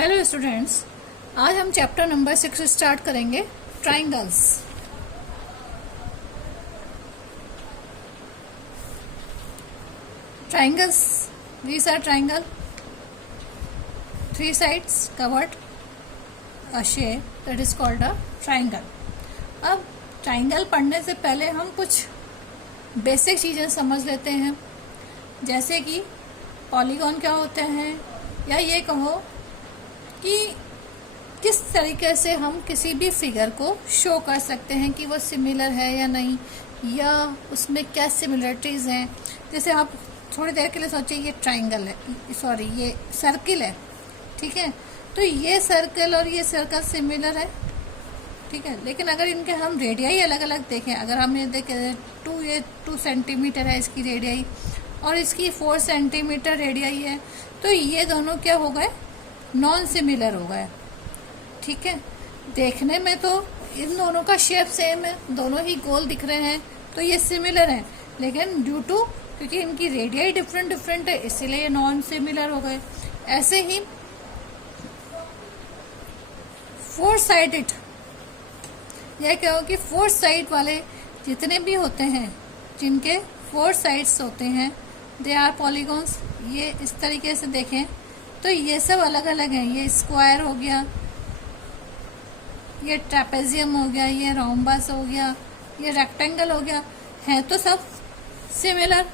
Hello students, आज हम chapter number 6 start करेंगे। Triangles. Triangles, these are triangle, three sides covered a shape that is called a triangle। अब triangle पढ़ने से पहले हम कुछ बेसिक चीज़ें समझ लेते हैं, जैसे कि पॉलीगॉन क्या होते हैं, या ये कहो कि किस तरीके से हम किसी भी फिगर को शो कर सकते हैं कि वो सिमिलर है या नहीं, या उसमें क्या सिमिलरिटीज़ हैं। जैसे आप थोड़ी देर के लिए सोचिए ये ट्राइंगल है, सॉरी ये सर्किल है, ठीक है, तो ये सर्कल और ये सर्कल सिमिलर है, ठीक है। लेकिन अगर इनके हम रेडियाई अलग अलग देखें, अगर हम ये देखें 2 सेंटीमीटर है इसकी रेडियाई और इसकी 4 सेंटीमीटर रेडियाई है, तो ये दोनों क्या हो गए, नॉन सिमिलर हो गए, ठीक है। देखने में तो इन दोनों का शेप सेम है, दोनों ही गोल दिख रहे हैं, तो ये सिमिलर हैं, लेकिन ड्यू टू क्योंकि इनकी रेडियाई डिफरेंट है इसीलिए ये नॉन सिमिलर हो गए। ऐसे ही 4 साइडेड, यह क्या हो कि 4 साइड वाले जितने भी होते हैं, जिनके 4 साइड्स होते हैं, दे आर पॉलीगॉन्स। ये इस तरीके से देखें तो ये सब अलग अलग हैं। ये स्क्वायर हो गया, ये ट्रेपेजियम हो गया, ये रोम्बस हो गया, ये रेक्टेंगल हो गया, हैं तो सब सिमिलर,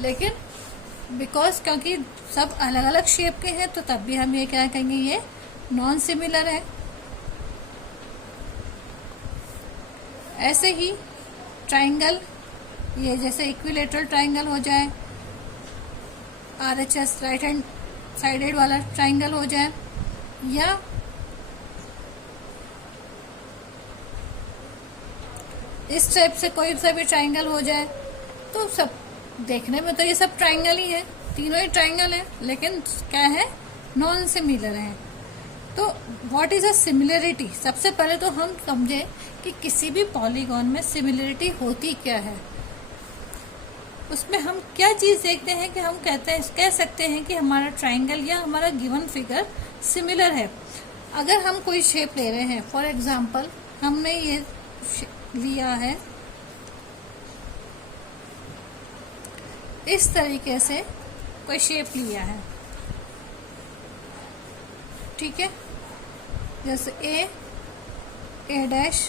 लेकिन बिकॉज क्योंकि सब अलग अलग शेप के हैं तो तब भी हम ये क्या कहेंगे, ये नॉन सिमिलर है। ऐसे ही ट्राइंगल, ये जैसे इक्विलेटरल ट्राइंगल हो जाए, RHS राइट हैंड साइडेड वाला ट्राइंगल हो जाए, या इस टाइप से कोई सा भी ट्राइंगल हो जाए, तो सब देखने में तो ये सब ट्राइंगल ही है, तीनों ही ट्राइंगल है, लेकिन क्या है, नॉन सिमिलर है। तो व्हाट इज अ सिमिलरिटी? सबसे पहले तो हम समझे कि किसी भी पॉलीगॉन में सिमिलरिटी होती क्या है। उसमें हम क्या चीज़ देखते हैं कि हम कह सकते हैं कि हमारा ट्राइंगल या हमारा गिवन फिगर सिमिलर है। अगर हम कोई शेप ले रहे हैं, फॉर एग्जांपल हमने ये लिया है इस तरीके से, कोई शेप लिया है, ठीक है, जैसे ए डैश,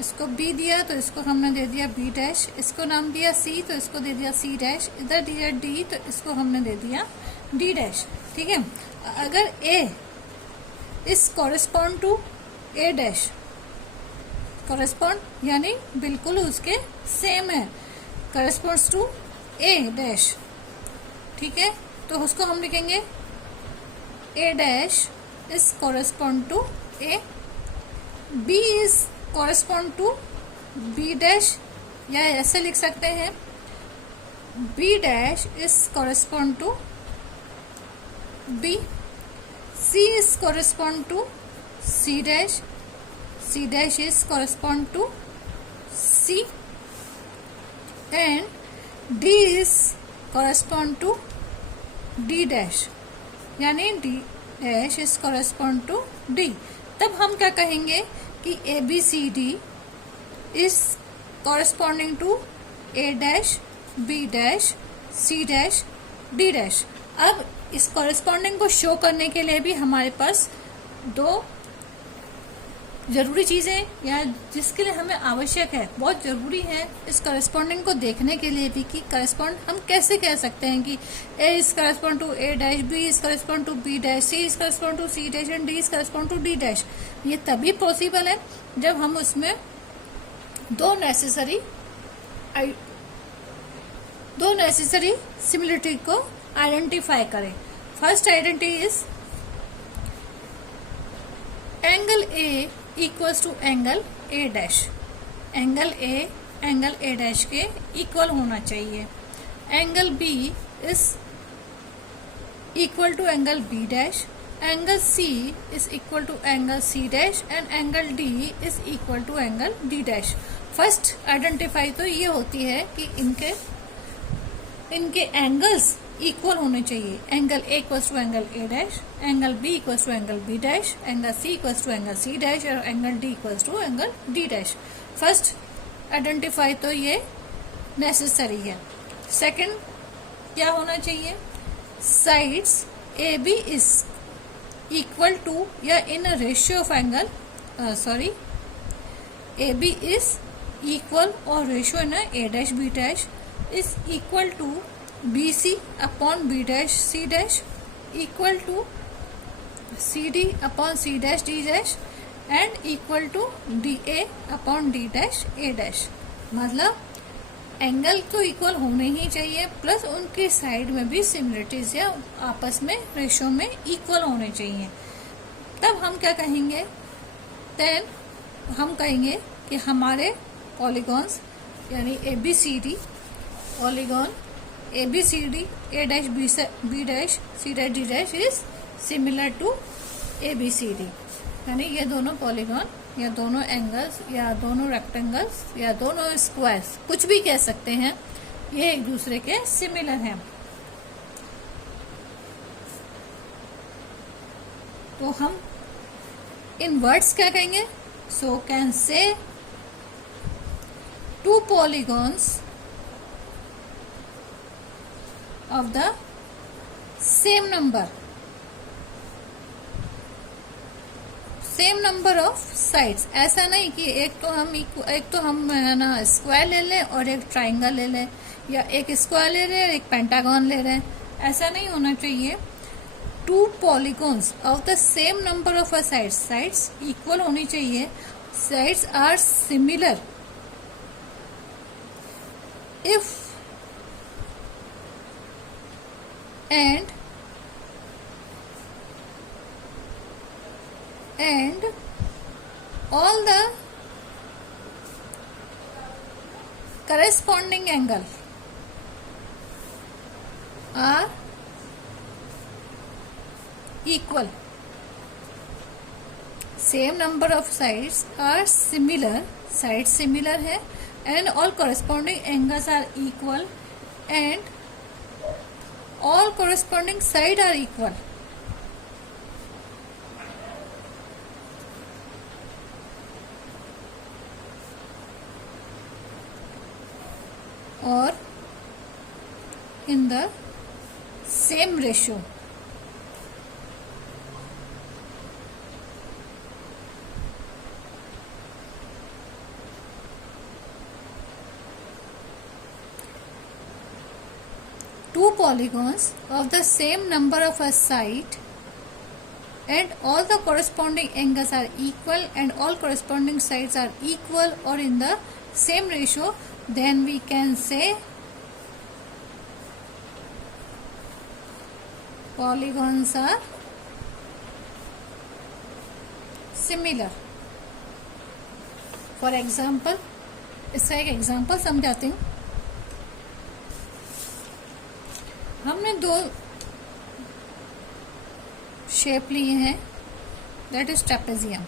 इसको बी दिया तो इसको हमने दे दिया बी डैश, इसको नाम दिया सी तो इसको दे दिया सी डैश, इधर दिया डी तो इसको हमने दे दिया डी डैश, ठीक है। अगर A is correspond to A dash, correspond यानी बिल्कुल उसके सेम है, कॉरेस्पॉन्ड्स टू ए डैश, ठीक है, तो उसको हम लिखेंगे A dash is correspond to A, B is correspond to B dash, या ऐसे लिख सकते हैं B dash is correspond to B, C is correspond to C dash, C dash is correspond to C, and D is correspond to D dash, यानी D dash is correspond to D. तब हम क्या कहेंगे कि ABCD is corresponding to A dash, B dash, C dash, D dash. अब इस corresponding को show करने के लिए भी हमारे पास 2 जरूरी चीज़ें, या जिसके लिए हमें आवश्यक है, बहुत ज़रूरी है इस कॉरेस्पॉन्डिंग को देखने के लिए भी कि कॉरेस्पॉन्ड हम कैसे कह सकते हैं कि A is correspond to A dash, B is correspond to B dash, C is correspond to C dash and D is correspond to D dash. ये तभी पॉसिबल है जब हम उसमें दो नेसेसरी सिमिलरिटी को आइडेंटिफाई करें। First identity is angle A equals to angle A dash, angle A dash के इक्वल होना चाहिए। Angle B is equal to angle B dash, angle C is equal to angle C dash, and angle D is equal to angle D dash. First identify तो ये होती है कि इनके angles equal होने चाहिए। Angle A equals to angle A dash, angle B equals to angle B dash, angle C equals to angle C dash और angle D equals to angle D dash. First identify तो ये necessary है। Second क्या होना चाहिए, sides A B is equal to या in a ratio of angle A B is equal और ratio in A dash B dash is equal to B C upon B dash C dash equal to C D upon C dash D dash and equal to D A upon D dash A dash. मतलब angle तो equal होने ही चाहिए, plus उनके side में भी similarities या आपस में रेशियो में इक्वल होने चाहिए। तब हम क्या कहेंगे, देन हम कहेंगे कि हमारे पॉलीगॉन्स यानी A B C D, polygon A B C D A dash B dash C dash D dash is similar to A B C D. यानी ये दोनों पॉलीगॉन या दोनों एंगल्स या दोनों रेक्टेंगल्स या दोनों स्क्वायर्स, कुछ भी कह सकते हैं, ये एक दूसरे के सिमिलर हैं। तो हम इन वर्ड्स क्या कहेंगे, so can say two polygons of the same number of sides। ऐसा नहीं कि एक तो हम है ना स्क्वायर ले लें और एक ट्राइंगल ले लें, या एक स्क्वायर ले रहे हैं एक पेंटागन ले रहे हैं, ऐसा नहीं होना चाहिए। Two polygons of the same number of sides equal होनी चाहिए। Sides are similar if and all the corresponding angle are equal। same number of sides are similar, sides similar है, and all corresponding angles are equal and all corresponding side are equal। or in the same ratio। two polygons of the same number of a side and all the corresponding angles are equal and all corresponding sides are equal or in the same ratio, then we can say polygons are similar। For example, इसका एक example समझाती हूँ। हमने दो shape लिए हैं, that is trapezium.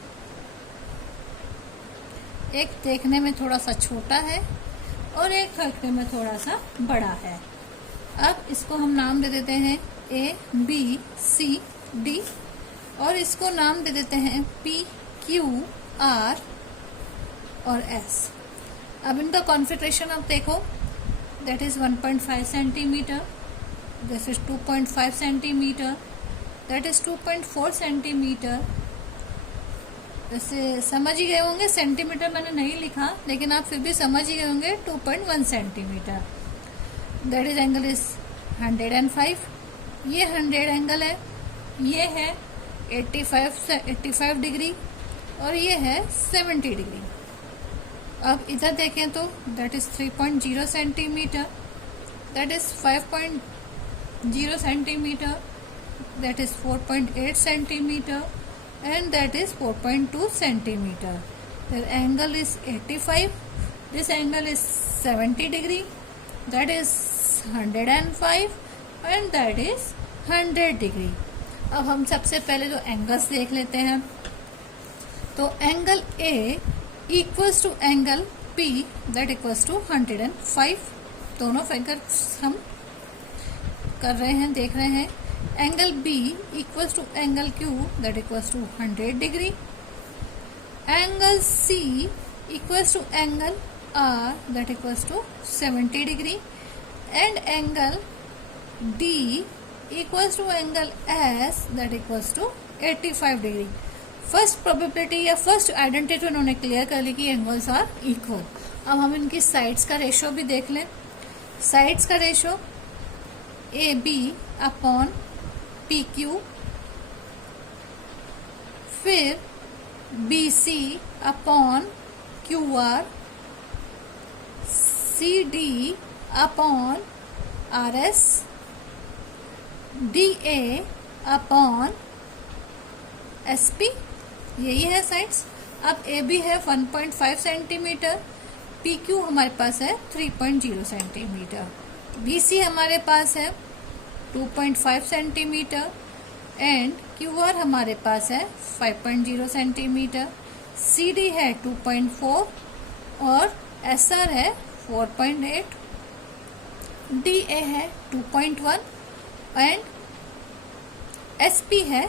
एक देखने में थोड़ा सा छोटा है और एक देखने में थोड़ा सा बड़ा है। अब इसको हम नाम दे देते हैं ए बी सी डी और इसको नाम दे देते हैं पी क्यू आर और एस। अब इनका कॉन्फिगरेशन आप देखो, that is 1.5 centimetre, this is 2.5 centimeter, that is 2.4 centimeter। जैसे समझ ही गए होंगे, सेंटीमीटर मैंने नहीं लिखा लेकिन आप फिर भी समझ ही गए होंगे, 2.1 centimetre. That is angle is 105, ये 100 एंगल है, ये है 85 डिग्री और ये है 70 डिग्री। अब इधर देखें तो that is 3.0 centimetre, that is 5.0 centimeter, that is 4.8 centimeter and that is 4.2 centimeter। The angle is 85, this angle is 70 degree, that is 105 and that is 100 degree। अब हम सबसे पहले तो एंगल्स देख लेते हैं। तो angle A equals to angle P that equals to 105। दोनों फिगर्स हम कर रहे हैं, देख रहे हैं, angle B equals to angle Q that equals to 100 degree, angle C equals to angle R that equals to 70 degree, and angle D equals to angle S that equals to 85 degree. First probability या first identity उन्होंने clear कर ली कि angles are equal. अब हम इनकी sides का ratio भी देख लें। साइड्स का ratio A B upon P Q, फिर B C upon Q R, C D upon R S, D A upon S P, यही है साइड्स। अब ए बी है 1.5 सेंटीमीटर, पी क्यू हमारे पास है 3.0 सेंटीमीटर, बी सी हमारे पास है 2.5 सेंटीमीटर, एंड क्यू आर हमारे पास है 5.0 सेंटीमीटर, सी डी है 2.4 और एस आर है 4.8, डी ए है 2.1 एंड एस पी है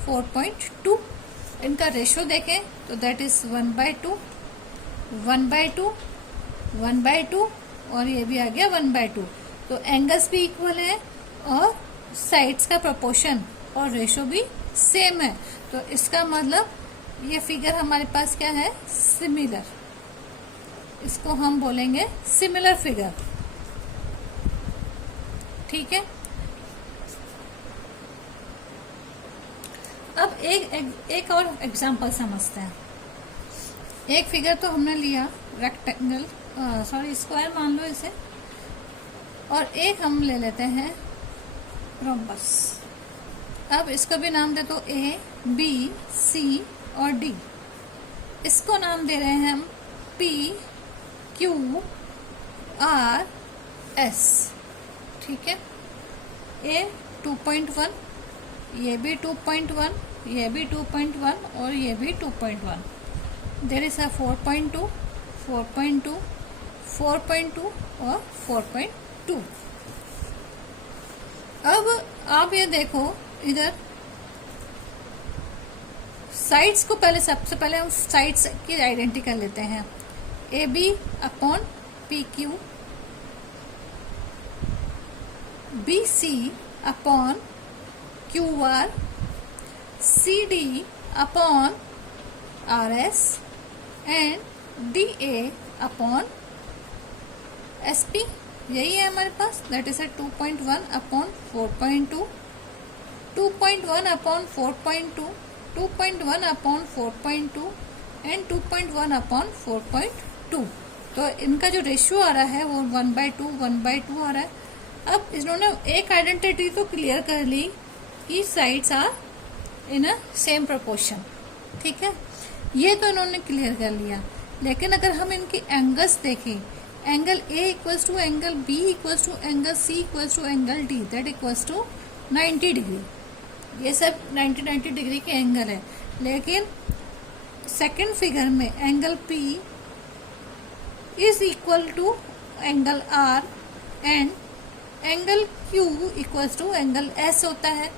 4.2। इनका रेशो देखें तो दैट इज 1/2, 1/2, 1/2 और ये भी आ गया 1/2। तो एंगल्स भी इक्वल है और साइड्स का प्रोपोर्शन और रेशो भी सेम है। तो इसका मतलब ये फिगर हमारे पास क्या है, सिमिलर। इसको हम बोलेंगे सिमिलर फिगर, ठीक है। अब एक और एग्जांपल समझते हैं। एक फिगर तो हमने लिया रेक्टेंगल, स्क्वायर मान लो इसे, और एक हम ले लेते हैं रोम्बस। अब इसको भी नाम दे दो ए बी सी और डी। इसको नाम दे रहे हैं हम पी क्यू आर एस, ठीक है। ए 2.1, ये भी 2.1, ये भी 2.1 और ये भी 2.1। देयर इज अ 4.2, 4.2, 4.2 और 4.2। अब आप ये देखो इधर साइड्स को पहले, सबसे पहले हम साइड्स की आइडेंटिटी कर लेते हैं। A B upon P Q, B C upon Q R, C D upon R S and D A upon S P. यही है हमारे पास, that is 2.1 upon 4.2, 2.1 upon 4.2, 2.1 upon 4.2 and 2.1 upon 4.2। तो इनका जो रेशियो आ रहा है वो 1/2, 1/2 आ रहा है। अब इन्होंने एक आइडेंटिटी तो क्लियर कर ली कि sides are in a same proportion, ठीक है, ये तो इन्होंने क्लियर कर लिया। लेकिन अगर हम इनकी एंगल्स देखें, angle A equals to angle B equals to angle C equals to angle D that equals to 90 degree. ये सब 90 डिग्री के एंगल है। लेकिन सेकंड फिगर में angle P is equal to angle R and angle Q equals to angle S होता है।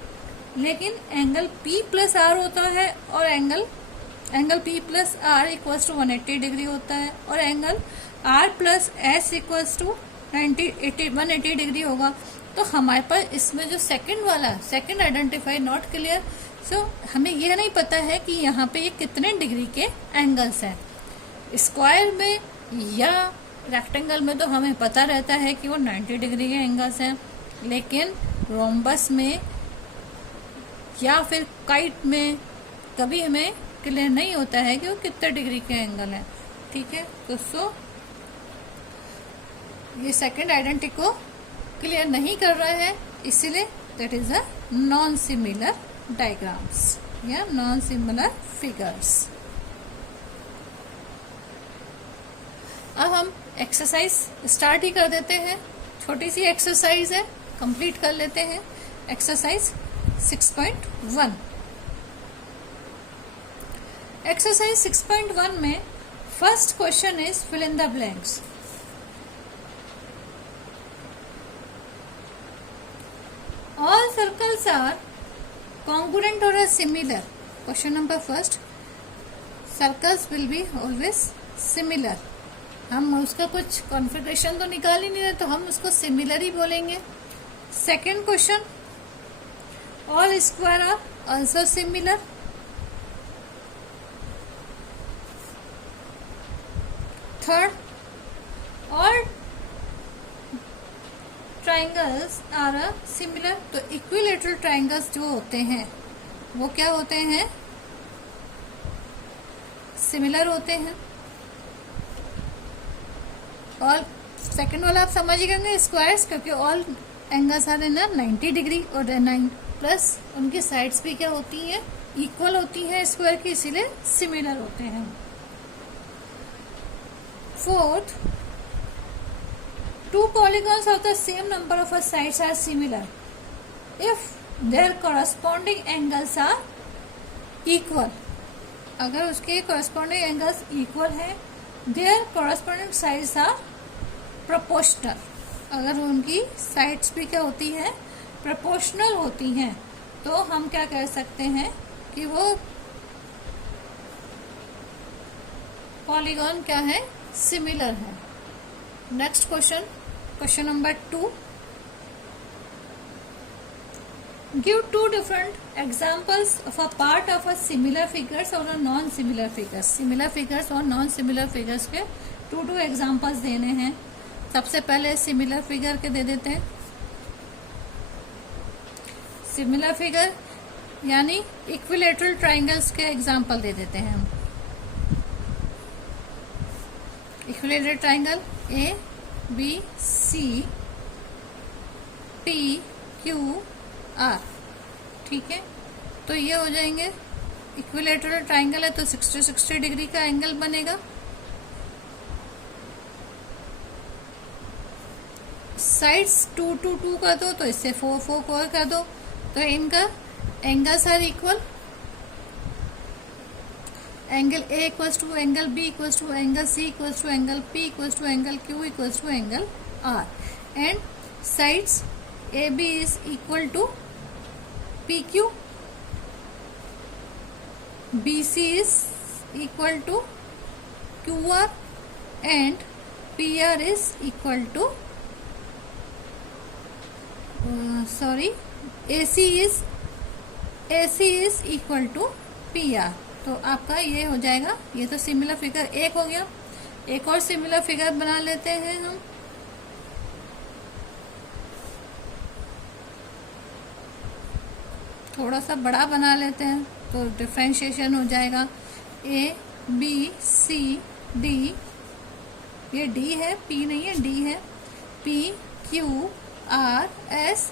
लेकिन angle P plus are होता है और angle P plus R equals to 180 degree होता है, और angle R plus S equals to 180 degree होगा। तो हमारे पास इसमें जो second identify not clear. So हमें यह नहीं पता है कि यहाँ पे ये कितने डिग्री के एंगल्स हैं। स्क्वायर में या रेक्टेंगल में तो हमें पता रहता है कि वो 90 डिग्री के एंगल्स हैं, लेकिन रोम्बस में या फिर काइट में कभी हमें क्लियर नहीं होता है कि वो कितने डिग्री के एंगल है, ठीक है। तो ये सेकंड आइडेंटिटी को क्लियर नहीं कर रहा है, इसीलिए that is a non similar diagrams या नॉन सिमिलर फिगर्स। अब हम एक्सरसाइज स्टार्ट ही कर देते हैं। छोटी सी एक्सरसाइज है, कंप्लीट कर लेते हैं। एक्सरसाइज 6.1। एक्सरसाइज 6.1 में first question is fill in the blanks. All circles are congruent और similar. Question number first, circles will be always similar. हम उसका कुछ कॉन्फ़िगरेशन तो निकाल ही नहीं रहे, तो हम उसको सिमिलर ही बोलेंगे। Second question, all square are also similar. Third, all triangles are similar. तो इक्विलेटरल ट्राइंगल्स जो होते हैं वो क्या होते हैं? सिमिलर होते हैं। और सेकंड वाला आप समझ ही गए, स्क्वायर्स, क्योंकि all angles are in 90 degree और 9 प्लस उनकी साइड्स भी क्या होती हैं? इक्वल होती हैं स्क्वायर की, इसीलिए सिमिलर होते हैं। Fourth, two polygons of the same number of sides are similar if their corresponding angles are equal। अगर उसके corresponding angles equal हैं, their corresponding sides are proportional। अगर उनकी sides भी क्या होती हैं? proportional होती हैं, तो हम क्या कह सकते हैं कि वो polygon क्या है? similar है। Next question, question number 2, give 2 different examples of a part of a similar figures और non similar figures. Similar figures और नॉन सिमिलर फिगर्स के 2 एग्जाम्पल्स देने हैं। सबसे पहले सिमिलर फिगर के दे देते हैं। सिमिलर फिगर यानी इक्विलेटरल ट्राइंगल्स के एग्जाम्पल दे देते हैं हम। Equilateral triangle A B C P Q R, ठीक है। तो ये हो जाएंगे, इक्विलेटरल ट्राइंगल है तो 60 डिग्री का एंगल बनेगा। साइड्स 2 2 2 कर दो तो इससे 4 4 4 कर दो, तो इनका angles are equal. Angle A equals to angle B equals to angle C equals to angle P equals to angle Q equals to angle R, and sides A B is equal to P Q, B C is equal to Q R, and P R is equal to A C is equal to P R. तो आपका ये हो जाएगा, ये तो similar figure एक हो गया। एक और सिमिलर फिगर बना लेते हैं हम। थोड़ा सा बड़ा बना लेते हैं तो डिफ्रेंशिएशन हो जाएगा। ए बी सी डी, ये डी है, पी नहीं है, डी है। पी क्यू आर एस,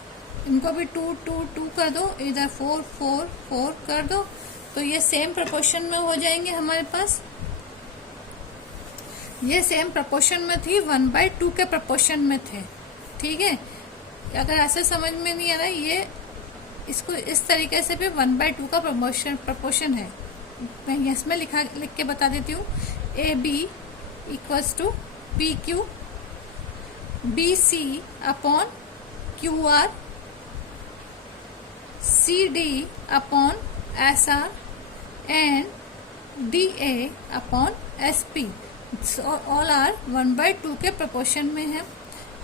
इनको भी 2 2 2 कर दो, इधर 4 4 4 कर दो, तो ये सेम प्रोपोर्शन में हो जाएंगे हमारे पास। ये सेम प्रोपोर्शन में थी, 1/2 के प्रोपोर्शन में थे, ठीक है। अगर ऐसे समझ में नहीं आ रहा, ये इसको इस तरीके से भी 1/2 का प्रोपोर्शन है। मैं इसमें लिख के बता देती हूँ। A B equals to P Q, B C upon Q R, C D upon S R, and D A upon S P. All are 1/2 के प्रोपोर्शन में है,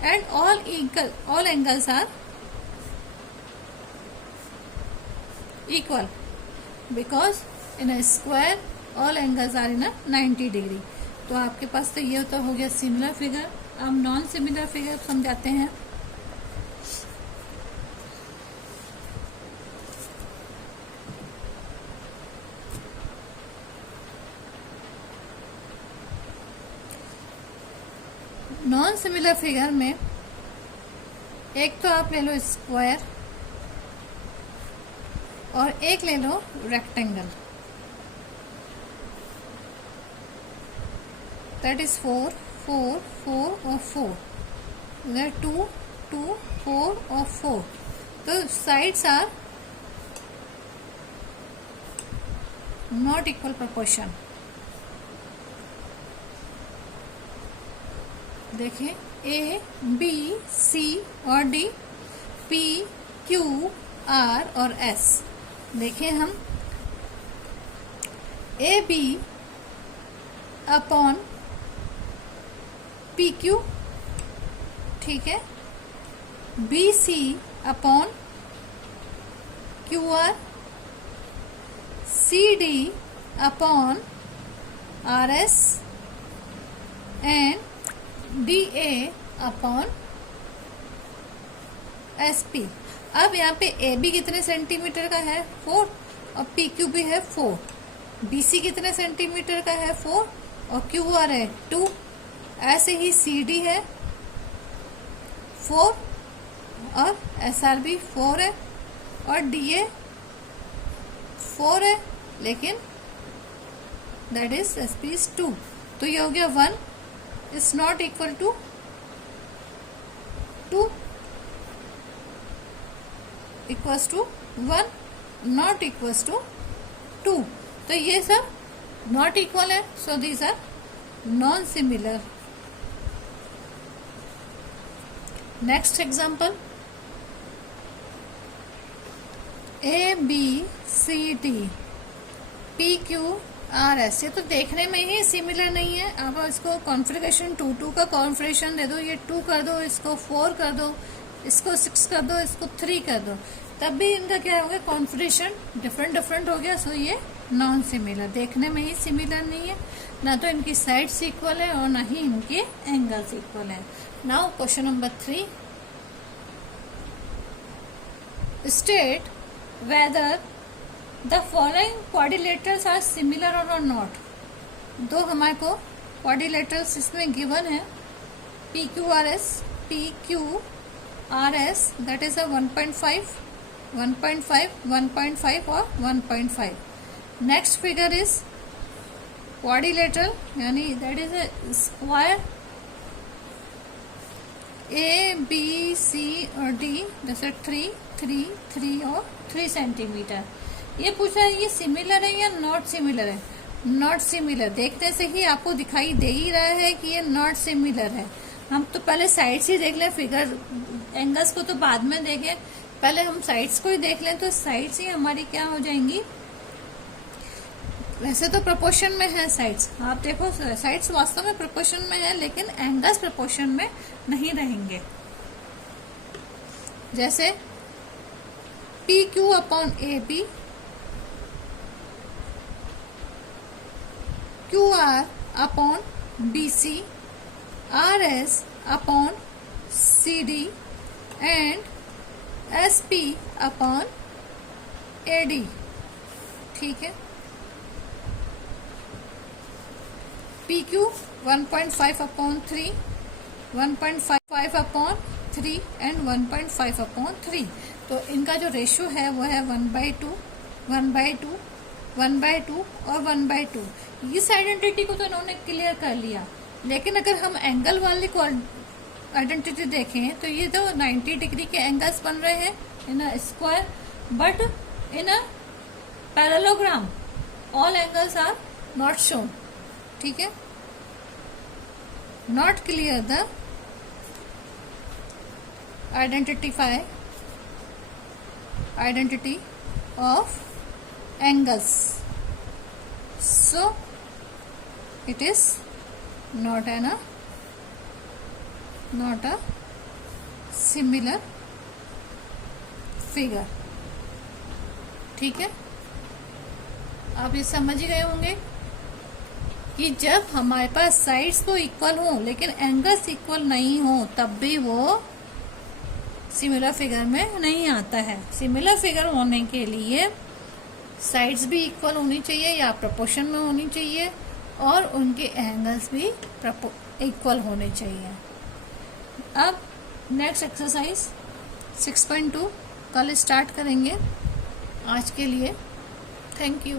and all angles are equal because in a square all angles are in 90 degree. तो आपके पास तो ये तो हो गया सिमिलर फिगर। अब नॉन सिमिलर फिगर समझाते हैं। नॉन सिमिलर फिगर में एक तो आप ले लो स्क्वायर और एक ले लो रेक्टेंगल, दैट इज 4 4 4 और 4, उधर 2 2 4 और 4। तो sides are not equal proportion. देखिए, ए बी सी और डी, पी क्यू आर और एस। देखें हम A B upon P Q, ठीक है, B C upon Q R, C D upon R S and D A upon S P. अब यहाँ पे ए बी कितने सेंटीमीटर का है 4 और पी क्यू भी है 4। बी सी कितने सेंटीमीटर का है 4 और क्यू आर है 2। ऐसे ही सी डी है 4 और एस आर भी 4 है और डी ए 4 है, लेकिन that is S P is 2। तो ये हो गया 1 is not equal to 2 equals to 1 not equals to 2। तो ये सब नॉट इक्वल है, so these are non similar. Next example, A B C D P Q R S. ये तो देखने में ही सिमिलर नहीं है। आप इसको कॉन्फ़िगरेशन 2 का कॉन्फ़िगरेशन दे दो, ये 2 कर दो, इसको 4 कर दो, इसको 6 कर दो, इसको 3 कर दो, तब भी इनका क्या हो गया, कॉन्फ़िगरेशन डिफरेंट हो गया। सो ये नॉन सिमिलर, देखने में ही सिमिलर नहीं है, ना तो इनकी साइड्स इक्वल है और ना ही इनके एंगल्स इक्वल है। Now question number 3, state whether the following quadrilaterals are similar और नॉट। दो हमारे को क्वाड्रिलेटरल्स इसमें गिवन है, P Q R S, P Q R S that is 1.5, 1.5, 1.5 और 1.5। नेक्स्ट फिगर इज क्वाड्रिलेटरल यानी that is a square A B C और D जैसे 3, 3, 3 और 3 सेंटीमीटर। ये पूछा है ये सिमिलर है या नॉट सिमिलर है। नॉट सिमिलर, देखने से ही आपको दिखाई दे ही रहा है कि ये नॉट सिमिलर है। हम तो पहले साइड्स ही देख लें, फिगर एंगल्स को तो बाद में देखें, पहले हम साइड्स को ही देख लें। तो साइड्स ही हमारी क्या हो जाएंगी, वैसे तो प्रोपोर्शन में है साइड्स, आप देखो साइड्स वास्तव में प्रोपोर्शन में है, लेकिन एंगल्स प्रोपोर्शन में नहीं रहेंगे। जैसे P Q upon A B, Q R upon B C, R S upon C D and S P upon A D, ठीक है। P Q 1.5 upon 3, 1.5 upon 3 and 1.5 upon 3। तो इनका जो रेशियो है वो है 1/2, 1/2, 1/2 और 1/2। इस आइडेंटिटी को तो इन्होंने क्लियर कर लिया, लेकिन अगर हम एंगल वाले को आइडेंटिटी देखें तो ये तो 90 डिग्री के एंगल्स बन रहे हैं in a square, but in a parallelogram all angles are not shown, ठीक है। Not clear the identity of angles, so it is not a similar figure, ठीक है। आप ये समझ ही गए होंगे कि जब हमारे पास साइड्स तो इक्वल हो लेकिन एंगल्स इक्वल नहीं हो तब भी वो सिमिलर फिगर में नहीं आता है। सिमिलर फिगर होने के लिए साइड्स भी इक्वल होनी चाहिए या प्रोपोर्शन में होनी चाहिए और उनके एंगल्स भी इक्वल होने चाहिए। अब नेक्स्ट एक्सरसाइज 6.2 कल स्टार्ट करेंगे। आज के लिए थैंक यू।